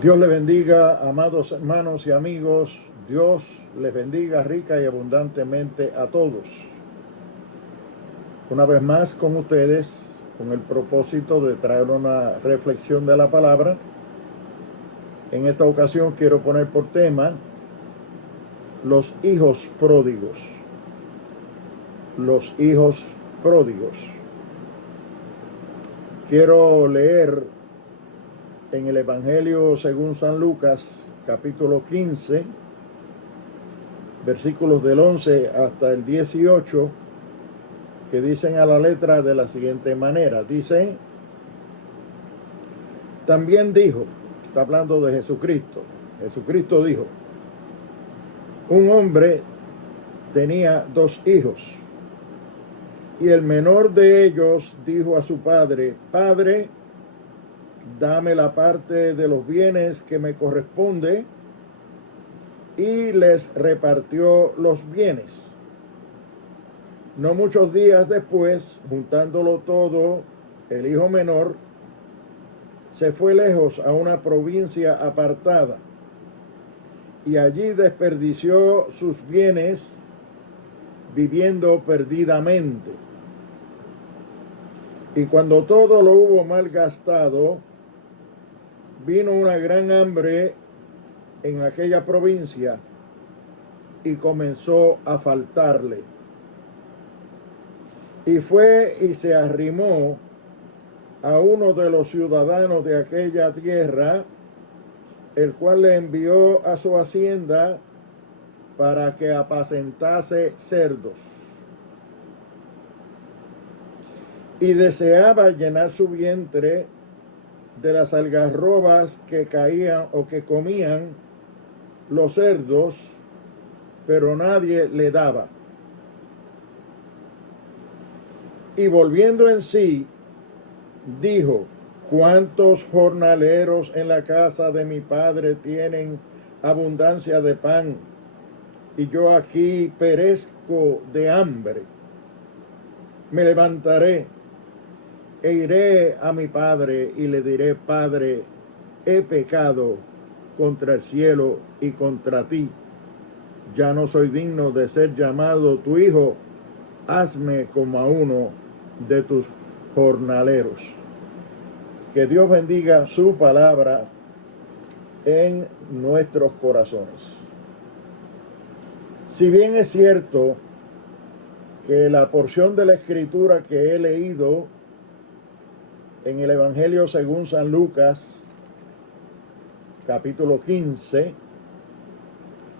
Dios les bendiga, amados hermanos y amigos. Dios les bendiga rica y abundantemente a todos. Una vez más con ustedes, con el propósito de traer una reflexión de la palabra. En esta ocasión quiero poner por tema los hijos pródigos. Los hijos pródigos. Quiero leer en el Evangelio según San Lucas, capítulo 15, versículos del 11 hasta el 18, que dicen a la letra de la siguiente manera. Dice, también dijo, está hablando de Jesucristo. Jesucristo dijo, un hombre tenía 2 hijos, y el menor de ellos dijo a su padre, Padre, dame la parte de los bienes que me corresponde, y les repartió los bienes. No muchos días después, juntándolo todo, el hijo menor se fue lejos a una provincia apartada y allí desperdició sus bienes viviendo perdidamente. Y cuando todo lo hubo malgastado, vino una gran hambre en aquella provincia y comenzó a faltarle. Y fue y se arrimó a uno de los ciudadanos de aquella tierra, el cual le envió a su hacienda para que apacentase cerdos. Y deseaba llenar su vientre de las algarrobas que caían o que comían los cerdos, pero nadie le daba. Y volviendo en sí, dijo, ¿cuántos jornaleros en la casa de mi padre tienen abundancia de pan? Y yo aquí perezco de hambre. Me levantaré e iré a mi padre y le diré, Padre, he pecado contra el cielo y contra ti. Ya no soy digno de ser llamado tu hijo. Hazme como a uno de tus jornaleros. Que Dios bendiga su palabra en nuestros corazones. Si bien es cierto que la porción de la escritura que he leído en el Evangelio según San Lucas, capítulo 15,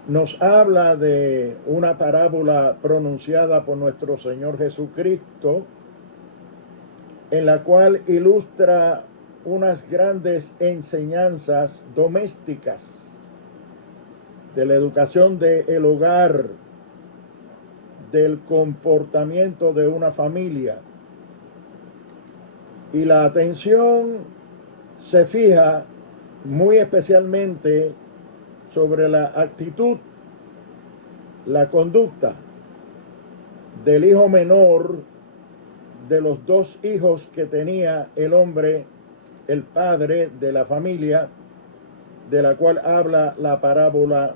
nos habla de una parábola pronunciada por nuestro Señor Jesucristo, en la cual ilustra unas grandes enseñanzas domésticas de la educación del hogar, del comportamiento de una familia. Y la atención se fija muy especialmente sobre la actitud, la conducta del hijo menor de los 2 hijos que tenía el hombre, el padre de la familia, de la cual habla la parábola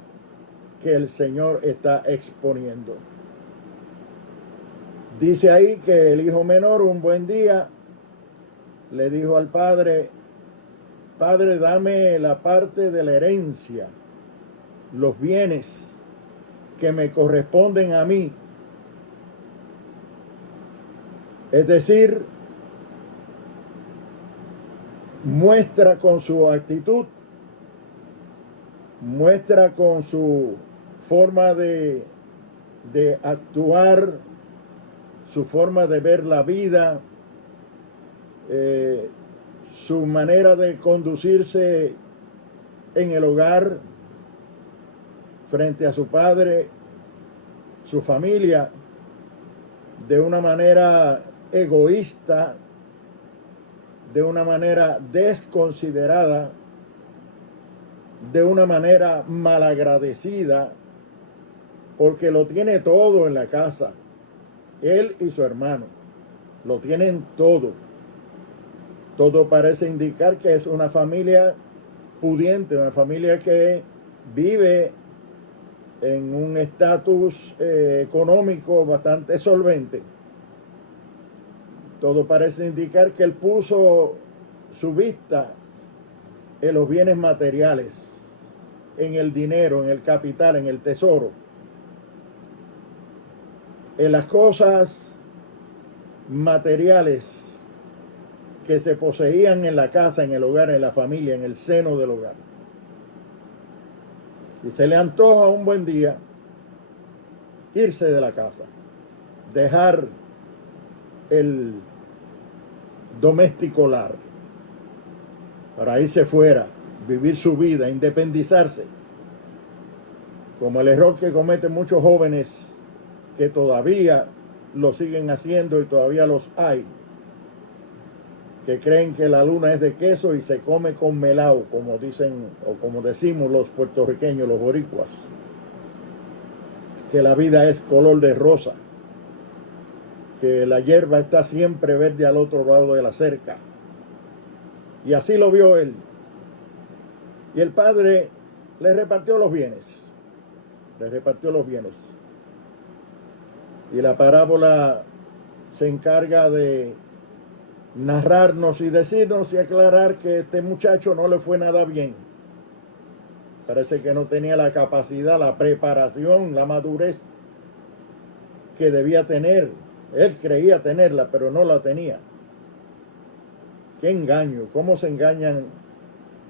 que el Señor está exponiendo. Dice ahí que el hijo menor un buen día le dijo al padre, Padre, dame la parte de la herencia, los bienes que me corresponden a mí. Es decir, muestra con su actitud, muestra con su forma de actuar, su forma de ver la vida, su manera de conducirse en el hogar frente a su padre, su familia, de una manera egoísta, de una manera desconsiderada, de una manera malagradecida, porque lo tiene todo en la casa. Él y su hermano lo tienen todo. Todo parece indicar que es una familia pudiente, una familia que vive en un estatus económico bastante solvente. Todo parece indicar que él puso su vista en los bienes materiales, en el dinero, en el capital, en el tesoro, en las cosas materiales que se poseían en la casa, en el hogar, en la familia, en el seno del hogar. Y se le antoja un buen día irse de la casa, dejar el doméstico lar, para irse fuera, vivir su vida, independizarse, como el error que cometen muchos jóvenes que todavía lo siguen haciendo y todavía los hay, que creen que la luna es de queso y se come con melao, como dicen o como decimos los puertorriqueños, los boricuas, que la vida es color de rosa, que la hierba está siempre verde al otro lado de la cerca. Y así lo vio él. Y el padre le repartió los bienes. Le repartió los bienes. Y la parábola se encarga de narrarnos y decirnos y aclarar que este muchacho no le fue nada bien. Parece que no tenía la capacidad, la preparación, la madurez que debía tener. Él creía tenerla, pero no la tenía. Qué engaño, cómo se engañan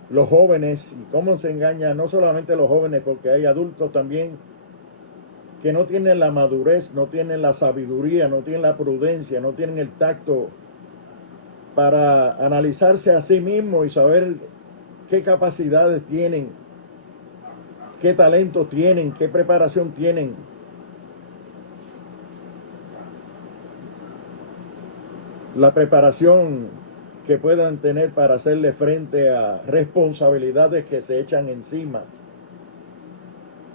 los jóvenes y cómo se engañan no solamente los jóvenes, porque hay adultos también que no tienen la madurez, no tienen la sabiduría, no tienen la prudencia, no tienen el tacto para analizarse a sí mismos y saber qué capacidades tienen, qué talento tienen, qué preparación tienen. La preparación que puedan tener para hacerle frente a responsabilidades que se echan encima,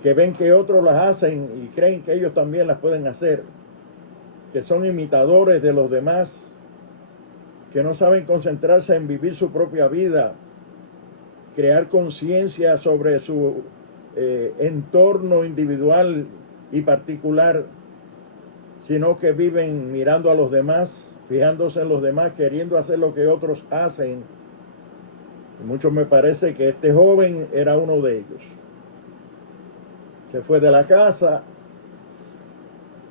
que ven que otros las hacen y creen que ellos también las pueden hacer, que son imitadores de los demás, que no saben concentrarse en vivir su propia vida, crear conciencia sobre su entorno individual y particular, sino que viven mirando a los demás, fijándose en los demás, queriendo hacer lo que otros hacen. Y mucho me parece que este joven era uno de ellos. Se fue de la casa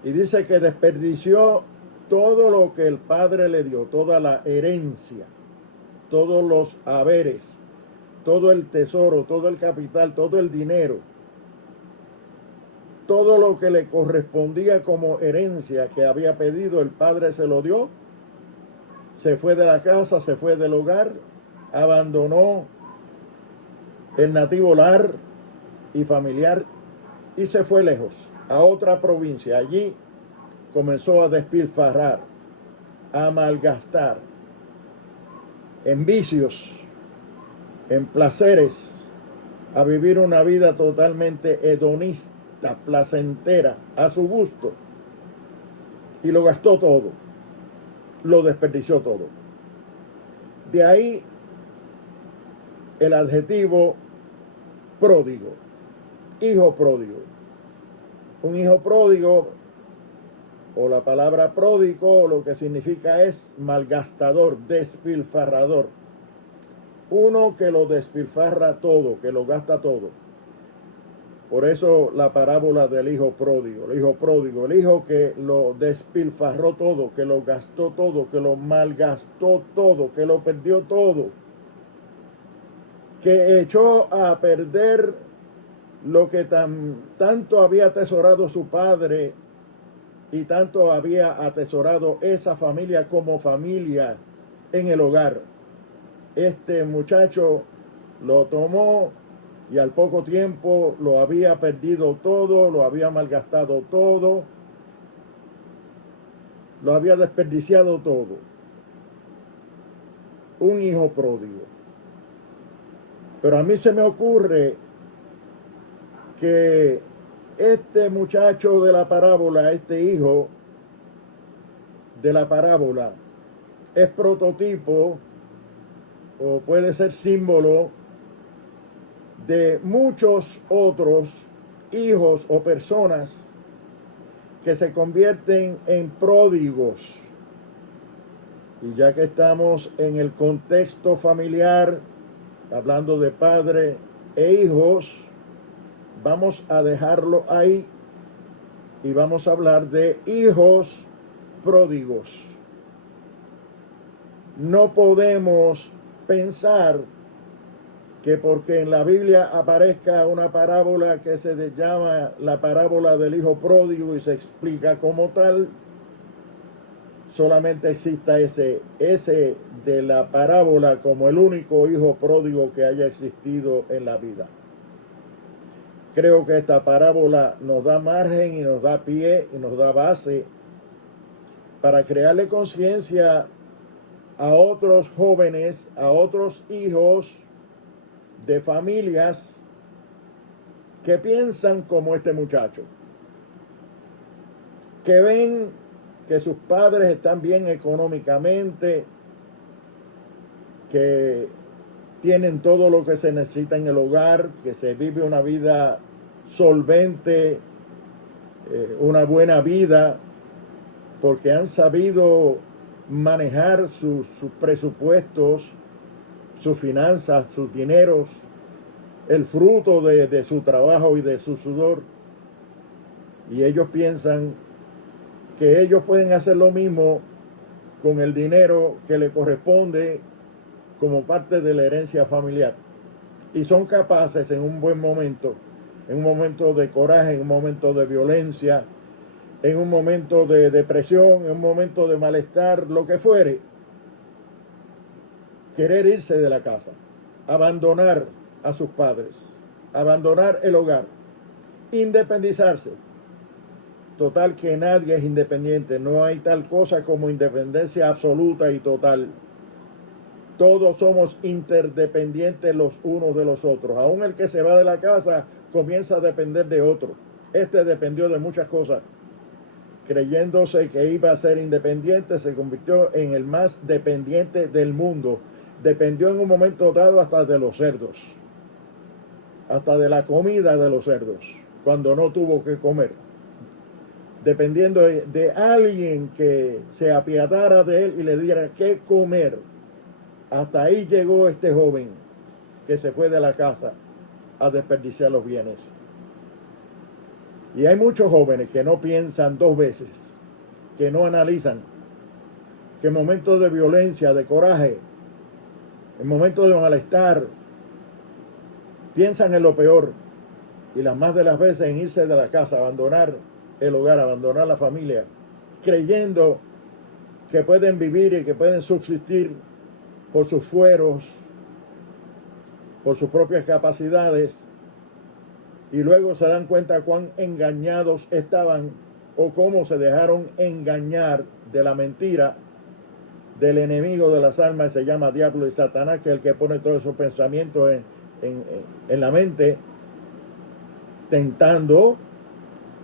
y dice que desperdició todo lo que el padre le dio, toda la herencia, todos los haberes, todo el tesoro, todo el capital, todo el dinero, todo lo que le correspondía como herencia que había pedido, el padre se lo dio. Se fue de la casa, se fue del hogar, abandonó el nativo lar y familiar y se fue lejos, a otra provincia. Allí comenzó a despilfarrar, a malgastar en vicios, en placeres, a vivir una vida totalmente hedonista, placentera, a su gusto. Y lo gastó todo, lo desperdició todo. De ahí el adjetivo pródigo, hijo pródigo. Un hijo pródigo, o la palabra pródigo, lo que significa es malgastador, despilfarrador. Uno que lo despilfarra todo, que lo gasta todo. Por eso la parábola del hijo pródigo, el hijo que lo despilfarró todo, que lo gastó todo, que lo malgastó todo, que lo perdió todo, que echó a perder lo que tanto había atesorado su padre y tanto había atesorado esa familia como familia en el hogar. Este muchacho lo tomó y al poco tiempo lo había perdido todo, lo había malgastado todo, lo había desperdiciado todo. Un hijo pródigo. Pero a mí se me ocurre que este muchacho de la parábola, este hijo de la parábola, es prototipo o puede ser símbolo de muchos otros hijos o personas que se convierten en pródigos. Y ya que estamos en el contexto familiar, hablando de padre e hijos, vamos a dejarlo ahí y vamos a hablar de hijos pródigos. No podemos pensar que porque en la Biblia aparezca una parábola que se llama la parábola del hijo pródigo y se explica como tal, solamente exista ese de la parábola como el único hijo pródigo que haya existido en la vida. Creo que esta parábola nos da margen y nos da pie y nos da base para crearle conciencia a otros jóvenes, a otros hijos de familias que piensan como este muchacho, que ven que sus padres están bien económicamente, que tienen todo lo que se necesita en el hogar, que se vive una vida solvente, una buena vida, porque han sabido manejar sus presupuestos, sus finanzas, sus dineros, el fruto de su trabajo y de su sudor. Y ellos piensan que ellos pueden hacer lo mismo con el dinero que le corresponde como parte de la herencia familiar. Y son capaces en un buen momento, en un momento de coraje, en un momento de violencia, en un momento de depresión, en un momento de malestar, lo que fuere, querer irse de la casa, abandonar a sus padres, abandonar el hogar, independizarse. Total que nadie es independiente, no hay tal cosa como independencia absoluta y total. Todos somos interdependientes los unos de los otros. Aún el que se va de la casa comienza a depender de otro. Este dependió de muchas cosas. Creyéndose que iba a ser independiente, se convirtió en el más dependiente del mundo. Dependió en un momento dado hasta de los cerdos, hasta de la comida de los cerdos, cuando no tuvo que comer. Dependiendo de alguien que se apiadara de él y le diera qué comer. Hasta ahí llegó este joven que se fue de la casa a desperdiciar los bienes. Y hay muchos jóvenes que no piensan dos veces, que no analizan, que en momentos de violencia, de coraje, en momentos de malestar, piensan en lo peor y las más de las veces en irse de la casa, abandonar el hogar, abandonar la familia, creyendo que pueden vivir y que pueden subsistir por sus fueros, por sus propias capacidades, y luego se dan cuenta cuán engañados estaban o cómo se dejaron engañar de la mentira del enemigo de las almas, se llama diablo y Satanás, que es el que pone todos esos pensamientos en la mente, tentando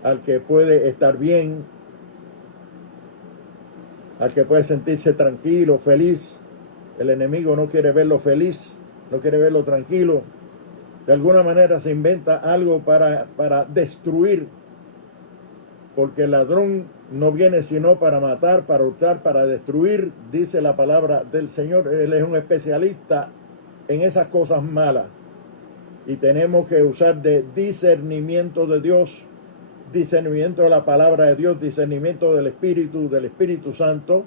al que puede estar bien, al que puede sentirse tranquilo, feliz. El enemigo no quiere verlo feliz, no quiere verlo tranquilo. De alguna manera se inventa algo para destruir, porque el ladrón no viene sino para matar, para hurtar, para destruir, dice la palabra del Señor. Él es un especialista en esas cosas malas. Y tenemos que usar de discernimiento de Dios, discernimiento de la palabra de Dios, discernimiento del Espíritu Santo,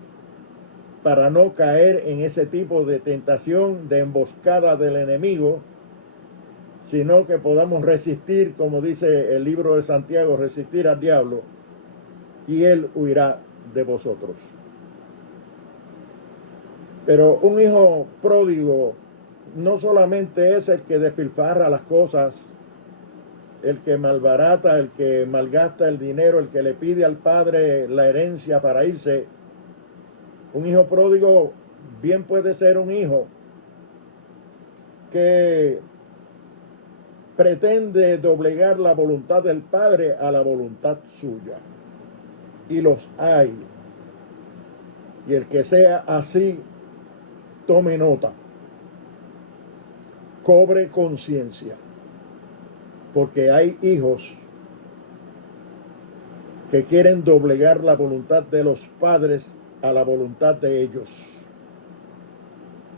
para no caer en ese tipo de tentación, de emboscada del enemigo, sino que podamos resistir, como dice el libro de Santiago, resistir al diablo, y él huirá de vosotros. Pero un hijo pródigo no solamente es el que despilfarra las cosas, el que malbarata, el que malgasta el dinero, el que le pide al padre la herencia para irse. Un hijo pródigo bien puede ser un hijo que pretende doblegar la voluntad del padre a la voluntad suya. Y los hay. Y el que sea así, tome nota. Cobre conciencia. porque hay hijos que quieren doblegar la voluntad de los padres a la voluntad de ellos.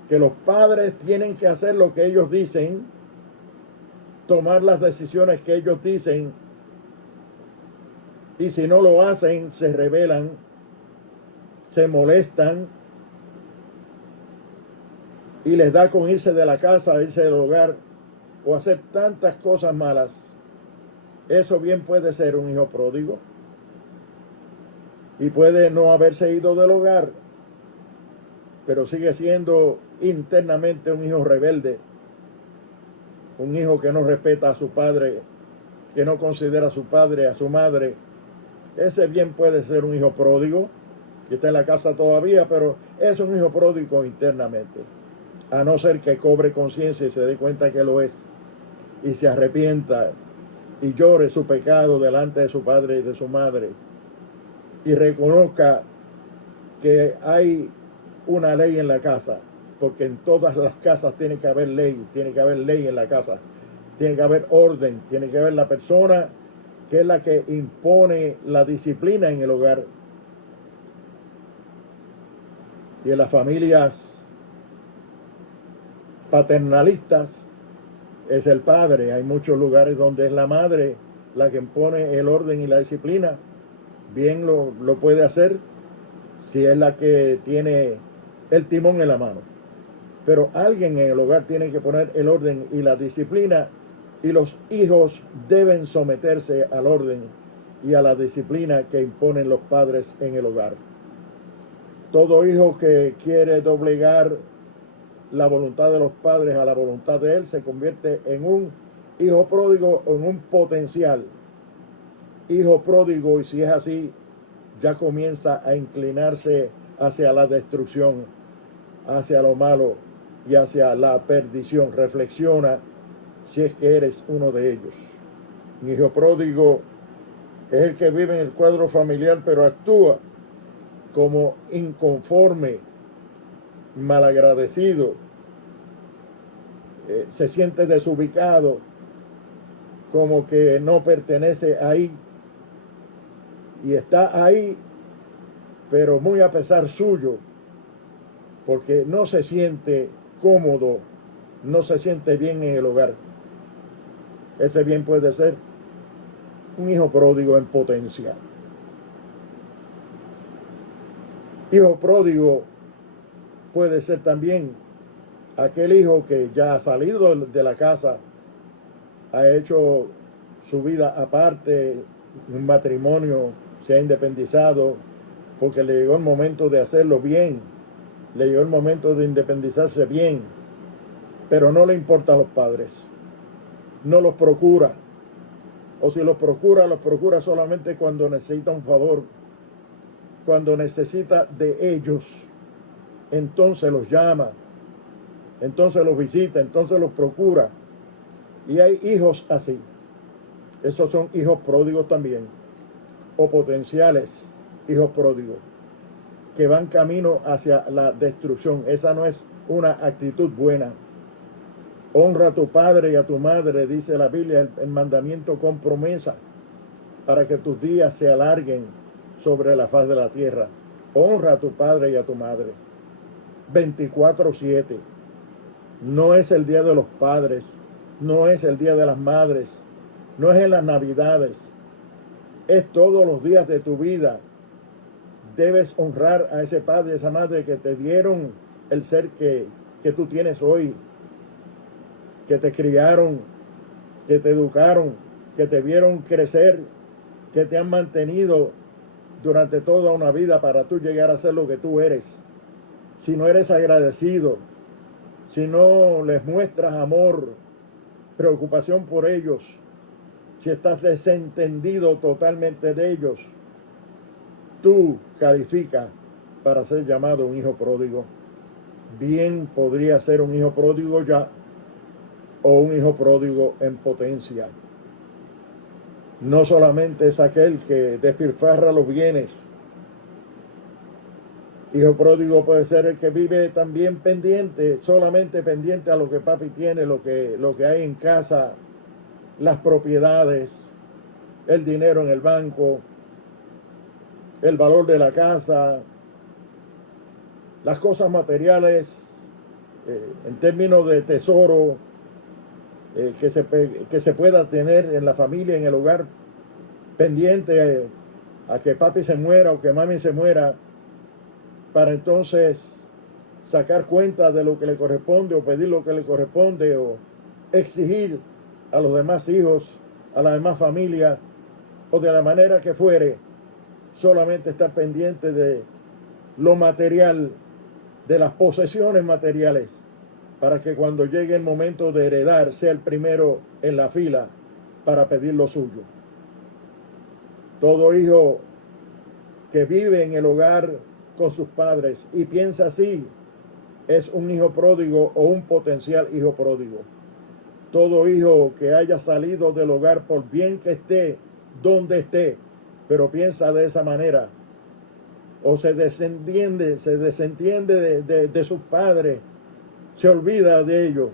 Que los padres tienen que hacer lo que ellos dicen, tomar las decisiones que ellos dicen, y si no lo hacen, se rebelan, se molestan, y les da con irse de la casa, irse del hogar, o hacer tantas cosas malas. Eso bien puede ser un hijo pródigo, y puede no haberse ido del hogar, pero sigue siendo internamente un hijo rebelde, un hijo que no respeta a su padre, que no considera a su padre, a su madre. Ese bien puede ser un hijo pródigo, que está en la casa todavía, pero es un hijo pródigo internamente, a no ser que cobre conciencia y se dé cuenta que lo es, y se arrepienta y llore su pecado delante de su padre y de su madre, y reconozca que hay una ley en la casa, porque en todas las casas tiene que haber ley en la casa, tiene que haber orden, tiene que haber la persona que es la que impone la disciplina en el hogar. Y en las familias paternalistas es el padre. Hay muchos lugares donde es la madre la que impone el orden y la disciplina. Bien lo puede hacer si es la que tiene el timón en la mano. Pero alguien en el hogar tiene que poner el orden y la disciplina, y los hijos deben someterse al orden y a la disciplina que imponen los padres en el hogar. Todo hijo que quiere doblegar la voluntad de los padres a la voluntad de él se convierte en un hijo pródigo o en un potencial hijo pródigo, y si es así, ya comienza a inclinarse hacia la destrucción, hacia lo malo y hacia la perdición. Reflexiona si es que eres uno de ellos. Un hijo pródigo es el que vive en el cuadro familiar, pero actúa como inconforme, malagradecido, se siente desubicado, como que no pertenece ahí, y está ahí, pero muy a pesar suyo, porque no se siente cómodo, no se siente bien en el hogar. Ese bien puede ser un hijo pródigo en potencia. Hijo pródigo puede ser también aquel hijo que ya ha salido de la casa, ha hecho su vida aparte, un matrimonio, se ha independizado, porque le llegó el momento de hacerlo bien, le llegó el momento de independizarse bien, pero no le importan los padres, no los procura, o si los procura solamente cuando necesita un favor, cuando necesita de ellos, entonces los llama, entonces los visita, entonces los procura. Y hay hijos así. Esos son hijos pródigos también, o potenciales hijos pródigos, que van camino hacia la destrucción. Esa no es una actitud buena. Honra a tu padre y a tu madre, dice la Biblia, el mandamiento con promesa, para que tus días se alarguen sobre la faz de la tierra. Honra a tu padre y a tu madre. 24/7. No es el día de los padres, no es el día de las madres, no es en las navidades, es todos los días de tu vida. Debes honrar a ese padre y esa madre que te dieron el ser que tú tienes hoy, que te criaron, que te educaron, que te vieron crecer, que te han mantenido durante toda una vida para tú llegar a ser lo que tú eres. Si no eres agradecido, si no les muestras amor, preocupación por ellos, si estás desentendido totalmente de ellos, tú calificas para ser llamado un hijo pródigo. Bien podría ser un hijo pródigo ya, o un hijo pródigo en potencia. No solamente es aquel que despilfarra los bienes. Hijo pródigo puede ser el que vive también pendiente, solamente pendiente a lo que papi tiene, lo que hay en casa, las propiedades, el dinero en el banco, el valor de la casa, las cosas materiales en términos de tesoro que se pueda tener en la familia, en el hogar, pendiente a que papi se muera o que mami se muera, para entonces sacar cuenta de lo que le corresponde o pedir lo que le corresponde o exigir a los demás hijos, a la demás familia o de la manera que fuere, solamente estar pendiente de lo material, de las posesiones materiales, para que cuando llegue el momento de heredar sea el primero en la fila para pedir lo suyo. Todo hijo que vive en el hogar con sus padres y piensa así es un hijo pródigo o un potencial hijo pródigo. Todo hijo que haya salido del hogar, por bien que esté donde esté, pero piensa de esa manera, o se desentiende de sus padres, se olvida de ellos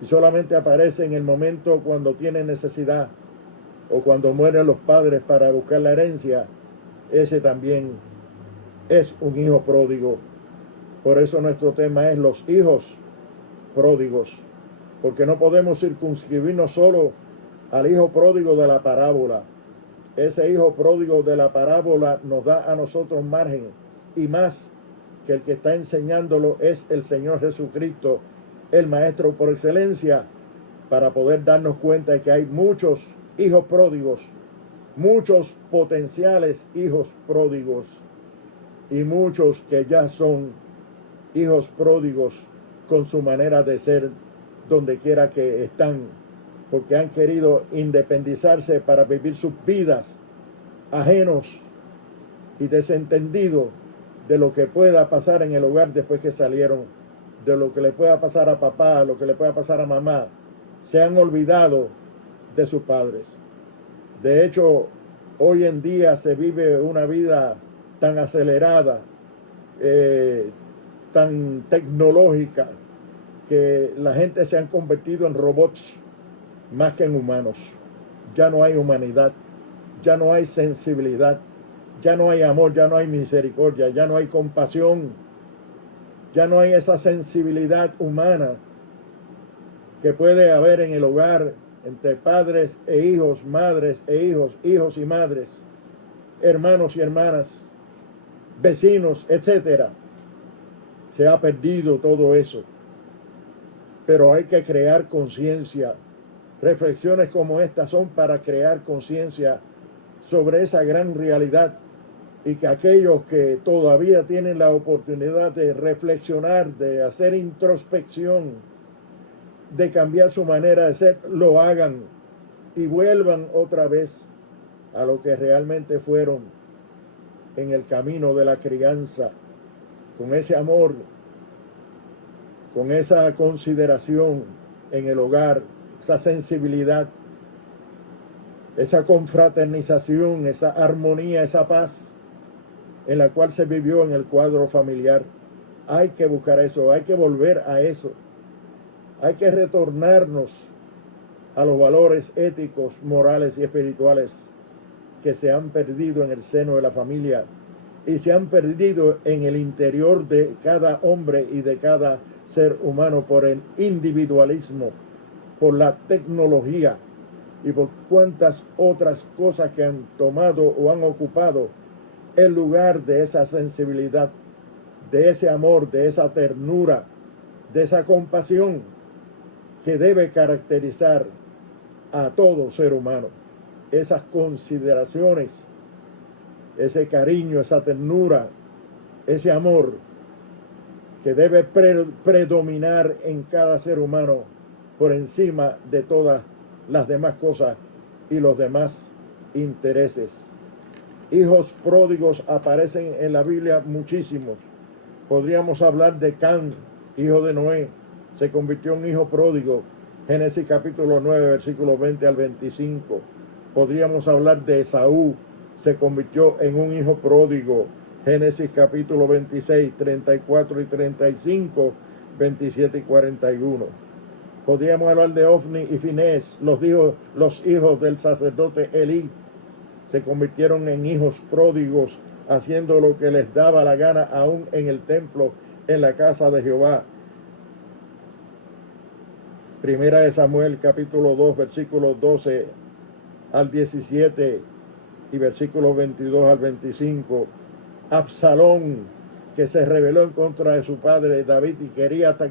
y solamente aparece en el momento cuando tiene necesidad o cuando mueren los padres para buscar la herencia, ese también es un hijo pródigo. Por eso nuestro tema es los hijos pródigos, porque no podemos circunscribirnos solo al hijo pródigo de la parábola. Ese hijo pródigo de la parábola nos da a nosotros margen, y más que el que está enseñándolo es el Señor Jesucristo, el Maestro por excelencia, para poder darnos cuenta de que hay muchos hijos pródigos, muchos potenciales hijos pródigos y muchos que ya son hijos pródigos con su manera de ser donde quiera que están, porque han querido independizarse para vivir sus vidas ajenos y desentendidos de lo que pueda pasar en el hogar después que salieron, de lo que le pueda pasar a papá, lo que le pueda pasar a mamá. Se han olvidado de sus padres. De hecho, hoy en día se vive una vida tan acelerada, tan tecnológica, que la gente se han convertido en robots más que en humanos. Ya no hay humanidad, ya no hay sensibilidad, ya no hay amor, ya no hay misericordia, ya no hay compasión, ya no hay esa sensibilidad humana que puede haber en el hogar entre padres e hijos, madres e hijos, hijos y madres, hermanos y hermanas, vecinos, etcétera. Se ha perdido todo eso. Pero hay que crear conciencia. Reflexiones como estas son para crear conciencia sobre esa gran realidad, y que aquellos que todavía tienen la oportunidad de reflexionar, de hacer introspección, de cambiar su manera de ser, lo hagan y vuelvan otra vez a lo que realmente fueron en el camino de la crianza, con ese amor, con esa consideración en el hogar, esa sensibilidad, esa confraternización, esa armonía, esa paz en la cual se vivió en el cuadro familiar. Hay que buscar eso, hay que volver a eso. Hay que retornarnos a los valores éticos, morales y espirituales que se han perdido en el seno de la familia y se han perdido en el interior de cada hombre y de cada ser humano por el individualismo, por la tecnología y por cuantas otras cosas que han tomado o han ocupado el lugar de esa sensibilidad, de ese amor, de esa ternura, de esa compasión que debe caracterizar a todo ser humano. Esas consideraciones, ese cariño, esa ternura, ese amor que debe predominar en cada ser humano por encima de todas las demás cosas y los demás intereses. Hijos pródigos aparecen en la Biblia muchísimos. Podríamos hablar de Can, hijo de Noé, se convirtió en hijo pródigo. Génesis capítulo 9, versículos 20 al 25. Podríamos hablar de Esaú, se convirtió en un hijo pródigo. Génesis capítulo 26, 34 y 35, 27 y 41. Podríamos hablar de Ofni y Finés, los hijos del sacerdote Elí. Se convirtieron en hijos pródigos, haciendo lo que les daba la gana, aún en el templo, en la casa de Jehová. Primera de Samuel, capítulo 2, versículos 12 al 17 y versículos 22 al 25. Absalón, que se rebeló en contra de su padre David y quería hasta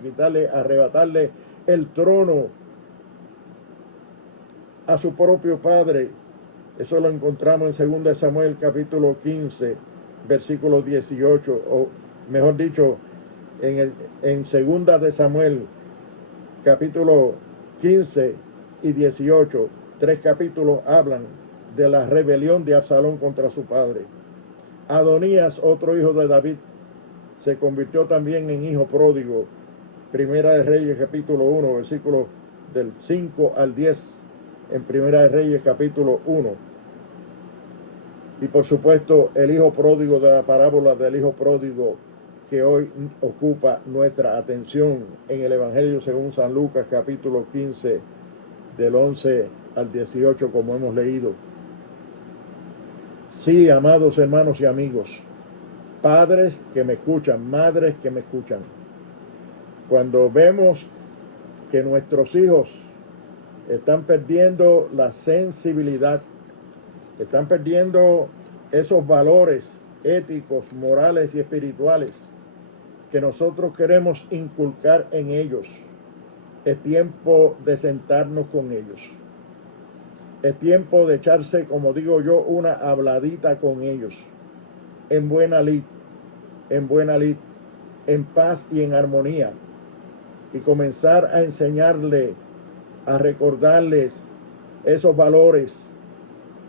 arrebatarle el trono a su propio padre. Eso lo encontramos en 2 Samuel capítulo 15, versículo 18, o mejor dicho, en 2 de Samuel capítulo 15 y 18, 3 capítulos hablan de la rebelión de Absalón contra su padre. Adonías, otro hijo de David, se convirtió también en hijo pródigo. Primera de Reyes capítulo 1, versículos del 5 al 10, en Primera de Reyes capítulo 1. Y por supuesto el hijo pródigo de la parábola del hijo pródigo que hoy ocupa nuestra atención en el Evangelio según San Lucas capítulo 15 del 11 al 18, como hemos leído. Sí, amados hermanos y amigos, padres que me escuchan, madres que me escuchan, cuando vemos que nuestros hijos están perdiendo la sensibilidad, están perdiendo esos valores éticos, morales y espirituales que nosotros queremos inculcar en ellos, es tiempo de sentarnos con ellos. Es tiempo de echarse, como digo yo, una habladita con ellos, en buena lid, en paz y en armonía, y comenzar a enseñarle, a recordarles esos valores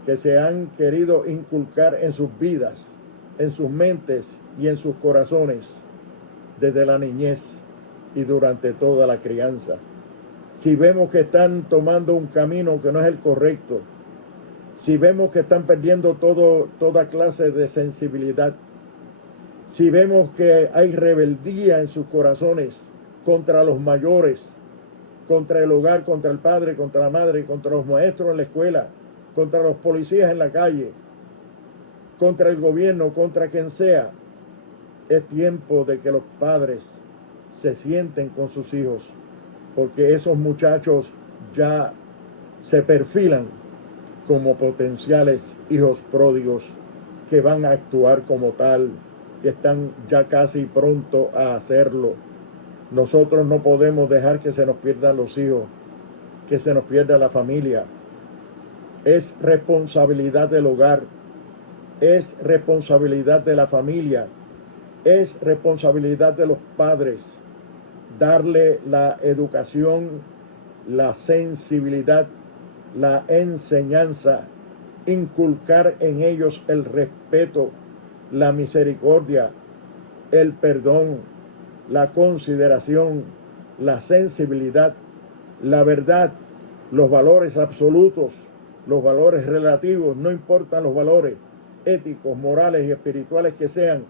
que se han querido inculcar en sus vidas, en sus mentes y en sus corazones desde la niñez y durante toda la crianza. Si vemos que están tomando un camino que no es el correcto, si vemos que están perdiendo toda clase de sensibilidad, si vemos que hay rebeldía en sus corazones contra los mayores, contra el hogar, contra el padre, contra la madre, contra los maestros en la escuela, contra los policías en la calle, contra el gobierno, contra quien sea, es tiempo de que los padres se sienten con sus hijos, porque esos muchachos ya se perfilan como potenciales hijos pródigos que van a actuar como tal, y están ya casi pronto a hacerlo. Nosotros no podemos dejar que se nos pierdan los hijos, que se nos pierda la familia. Es responsabilidad del hogar, es responsabilidad de la familia, es responsabilidad de los padres darle la educación, la sensibilidad, la enseñanza, inculcar en ellos el respeto, la misericordia, el perdón, la consideración, la sensibilidad, la verdad, los valores absolutos, los valores relativos, no importan los valores éticos, morales y espirituales que sean,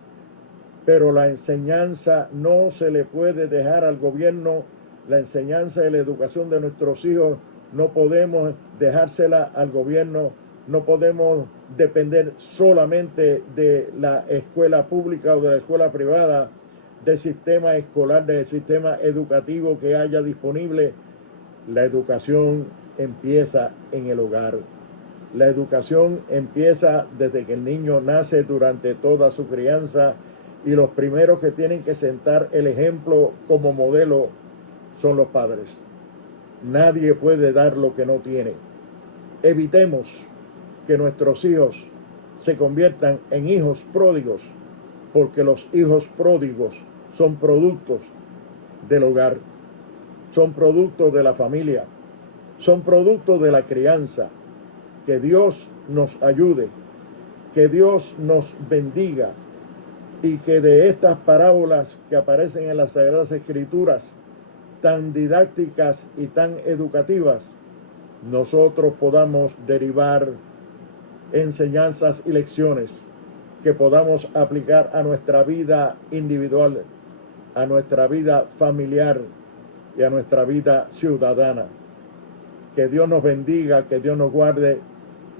pero la enseñanza no se le puede dejar al gobierno. La enseñanza y la educación de nuestros hijos no podemos dejársela al gobierno, no podemos depender solamente de la escuela pública o de la escuela privada, del sistema escolar, del sistema educativo que haya disponible. La educación empieza en el hogar. La educación empieza desde que el niño nace, durante toda su crianza, y los primeros que tienen que sentar el ejemplo como modelo son los padres. Nadie puede dar lo que no tiene. Evitemos que nuestros hijos se conviertan en hijos pródigos, porque los hijos pródigos son productos del hogar, son productos de la familia, son productos de la crianza. Que Dios nos ayude, que Dios nos bendiga, y que de estas parábolas que aparecen en las Sagradas Escrituras, tan didácticas y tan educativas, nosotros podamos derivar enseñanzas y lecciones que podamos aplicar a nuestra vida individual, a nuestra vida familiar y a nuestra vida ciudadana. Que Dios nos bendiga, que Dios nos guarde.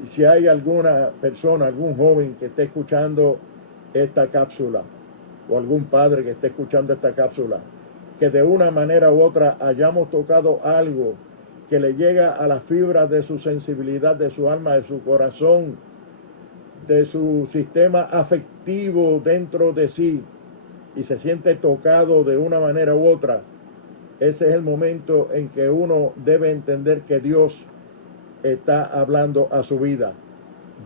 Y si hay alguna persona, algún joven que esté escuchando esta cápsula, o algún padre que esté escuchando esta cápsula, que de una manera u otra hayamos tocado algo que le llega a las fibras de su sensibilidad, de su alma, de su corazón, de su sistema afectivo dentro de sí, y se siente tocado de una manera u otra, ese es el momento en que uno debe entender que Dios está hablando a su vida.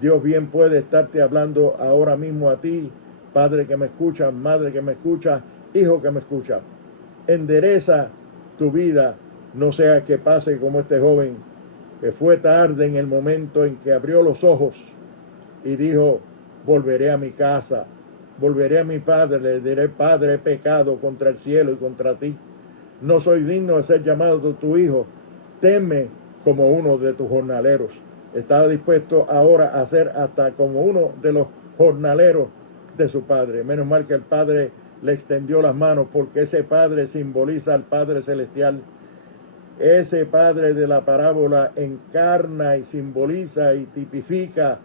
Dios bien puede estarte hablando ahora mismo a ti, padre que me escucha, madre que me escucha, hijo que me escucha. Endereza tu vida, no sea que pase como este joven, que fue tarde en el momento en que abrió los ojos y dijo: volveré a mi casa, volveré a mi padre, le diré: Padre, he pecado contra el cielo y contra ti. No soy digno de ser llamado tu hijo. Tenme como uno de tus jornaleros. Estaba dispuesto ahora a ser hasta como uno de los jornaleros de su padre. Menos mal que el padre le extendió las manos, porque ese padre simboliza al Padre Celestial. Ese padre de la parábola encarna y simboliza y tipifica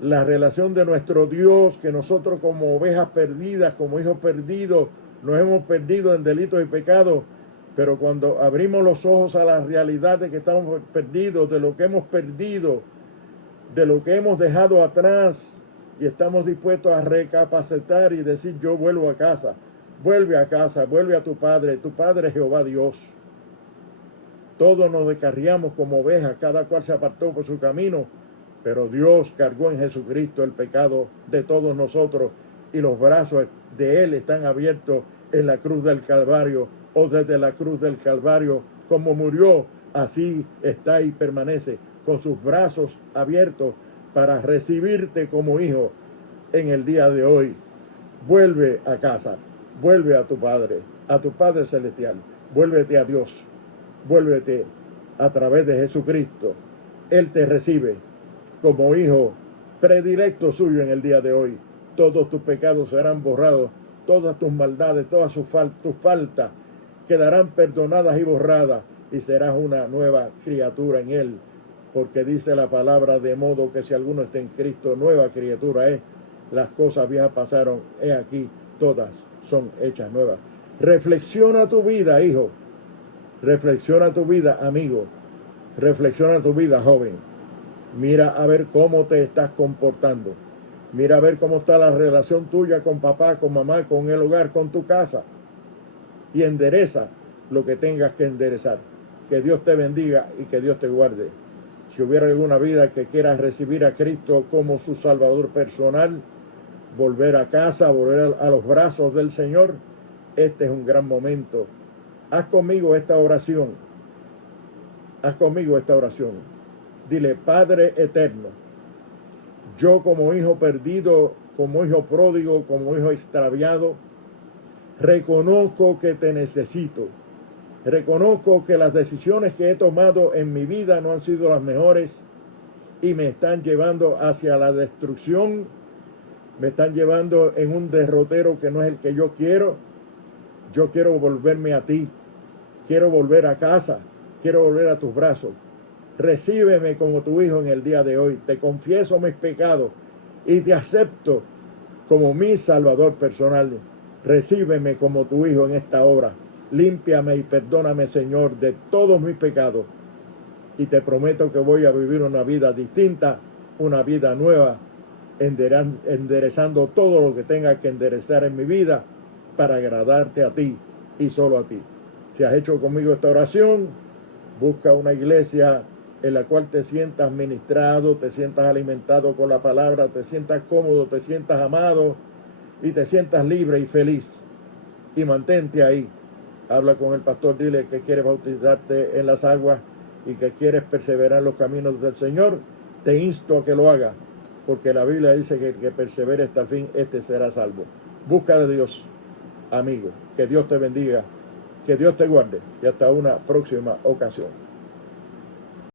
la relación de nuestro Dios, que nosotros como ovejas perdidas, como hijos perdidos, nos hemos perdido en delitos y pecados, pero cuando abrimos los ojos a la realidad de que estamos perdidos, de lo que hemos perdido, de lo que hemos dejado atrás, y estamos dispuestos a recapacitar y decir: yo vuelvo a casa, vuelve a tu Padre es Jehová Dios. Todos nos descarriamos como ovejas, cada cual se apartó por su camino, pero Dios cargó en Jesucristo el pecado de todos nosotros, y los brazos de Él están abiertos en la cruz del Calvario, o desde la cruz del Calvario, como murió, así está y permanece, con sus brazos abiertos para recibirte como hijo en el día de hoy. Vuelve a casa, vuelve a tu Padre Celestial, vuélvete a Dios, vuélvete a través de Jesucristo. Él te recibe como hijo predilecto suyo en el día de hoy. Todos tus pecados serán borrados, todas tus maldades, todas tus faltas quedarán perdonadas y borradas, y serás una nueva criatura en Él, porque dice la palabra: de modo que si alguno está en Cristo, nueva criatura es. Las cosas viejas pasaron, he aquí, todas son hechas nuevas. Reflexiona tu vida, hijo. Reflexiona tu vida, amigo. Reflexiona tu vida, joven. Mira a ver cómo te estás comportando. Mira a ver cómo está la relación tuya con papá, con mamá, con el hogar, con tu casa. Y endereza lo que tengas que enderezar. Que Dios te bendiga y que Dios te guarde. Si hubiera alguna vida que quiera recibir a Cristo como su Salvador personal, volver a casa, volver a los brazos del Señor, este es un gran momento. Haz conmigo esta oración. Haz conmigo esta oración. Dile: Padre eterno, yo como hijo perdido, como hijo pródigo, como hijo extraviado, reconozco que te necesito. Reconozco que las decisiones que he tomado en mi vida no han sido las mejores y me están llevando hacia la destrucción. Me están llevando en un derrotero que no es el que yo quiero. Yo quiero volverme a ti. Quiero volver a casa. Quiero volver a tus brazos. Recíbeme como tu hijo en el día de hoy. Te confieso mis pecados y te acepto como mi Salvador personal. Recíbeme como tu hijo en esta hora. Límpiame y perdóname, Señor, de todos mis pecados. Y te prometo que voy a vivir una vida distinta, una vida nueva, enderezando todo lo que tenga que enderezar en mi vida para agradarte a ti y solo a ti. Si has hecho conmigo esta oración, busca una iglesia en la cual te sientas ministrado, te sientas alimentado con la palabra, te sientas cómodo, te sientas amado y te sientas libre y feliz. Y mantente ahí. Habla con el pastor, dile que quieres bautizarte en las aguas y que quieres perseverar en los caminos del Señor. Te insto a que lo hagas, porque la Biblia dice que el que persevere hasta el fin, este será salvo. Busca de Dios, amigo. Que Dios te bendiga, que Dios te guarde y hasta una próxima ocasión.